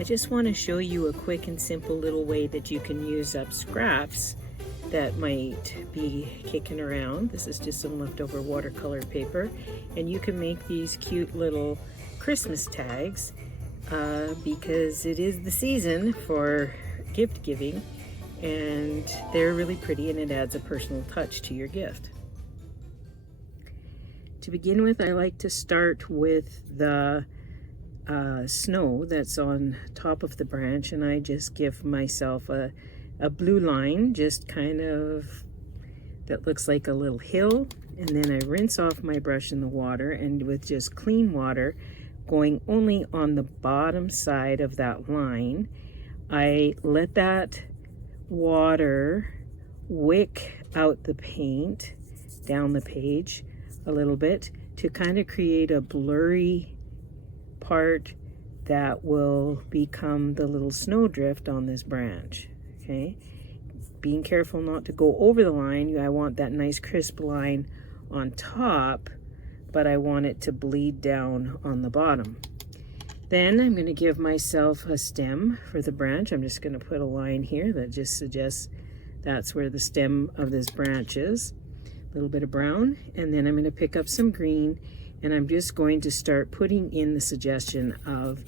I just want to show you a quick and simple little way that you can use up scraps that might be kicking around. This is just some leftover watercolor paper, and you can make these cute little Christmas tags because it is the season for gift giving, and they're really pretty and it adds a personal touch to your gift. To begin with, I like to start with the snow that's on top of the branch, and I just give myself a blue line, just kind of that looks like a little hill, and then I rinse off my brush in the water, and with just clean water going only on the bottom side of that line, I let that water wick out the paint down the page a little bit to kind of create a blurry part that will become the little snowdrift on this branch. Okay, being careful not to go over the line. I want that nice crisp line on top, but I want it to bleed down on the bottom. Then I'm going to give myself a stem for the branch. I'm just going to put a line here that just suggests that's where the stem of this branch is. A little bit of brown, and then I'm going to pick up some green, and I'm just going to start putting in the suggestion of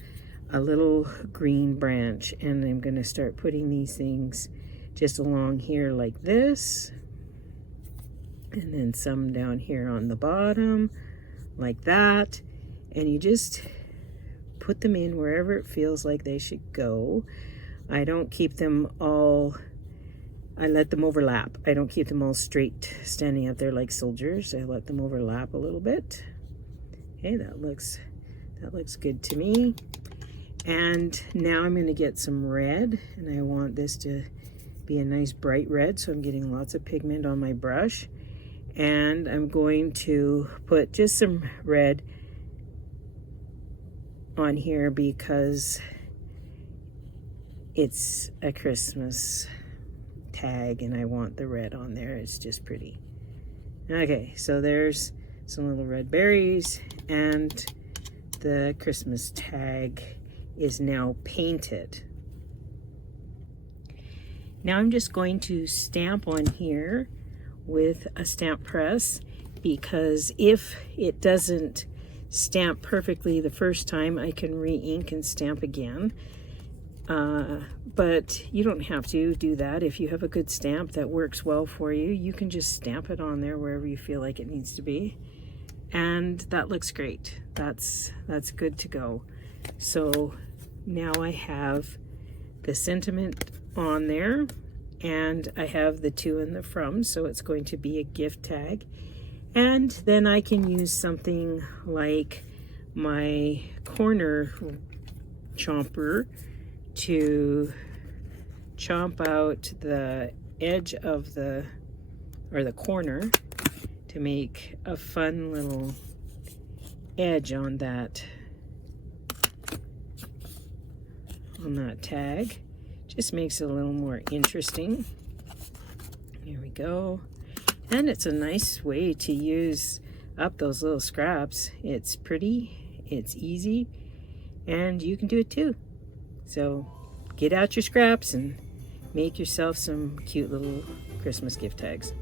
a little green branch, and I'm going to start putting these things just along here like this, and then some down here on the bottom like that, and you just put them in wherever it feels like they should go. I don't keep them all, I let them overlap. I don't keep them all straight standing up there like soldiers. I let them overlap a little bit. Okay, that looks good to me. And now I'm going to get some red, and I want this to be a nice bright red, so I'm getting lots of pigment on my brush. And I'm going to put just some red on here because it's a Christmas tag and I want the red on there. It's just pretty. Okay, so there's some little red berries, and the Christmas tag is now painted. Now I'm just going to stamp on here with a stamp press, because if it doesn't stamp perfectly the first time, I can re-ink and stamp again. But you don't have to do that. If you have a good stamp that works well for you, you can just stamp it on there wherever you feel like it needs to be. And that looks great. That's good to go. So now I have the sentiment on there, and I have the to and the from, so it's going to be a gift tag. And then I can use something like my corner chomper to chomp out the edge of the corner to make a fun little edge on that tag. Just makes it a little more interesting. Here we go. And it's a nice way to use up those little scraps. It's pretty, it's easy, and you can do it too. So get out your scraps and make yourself some cute little Christmas gift tags.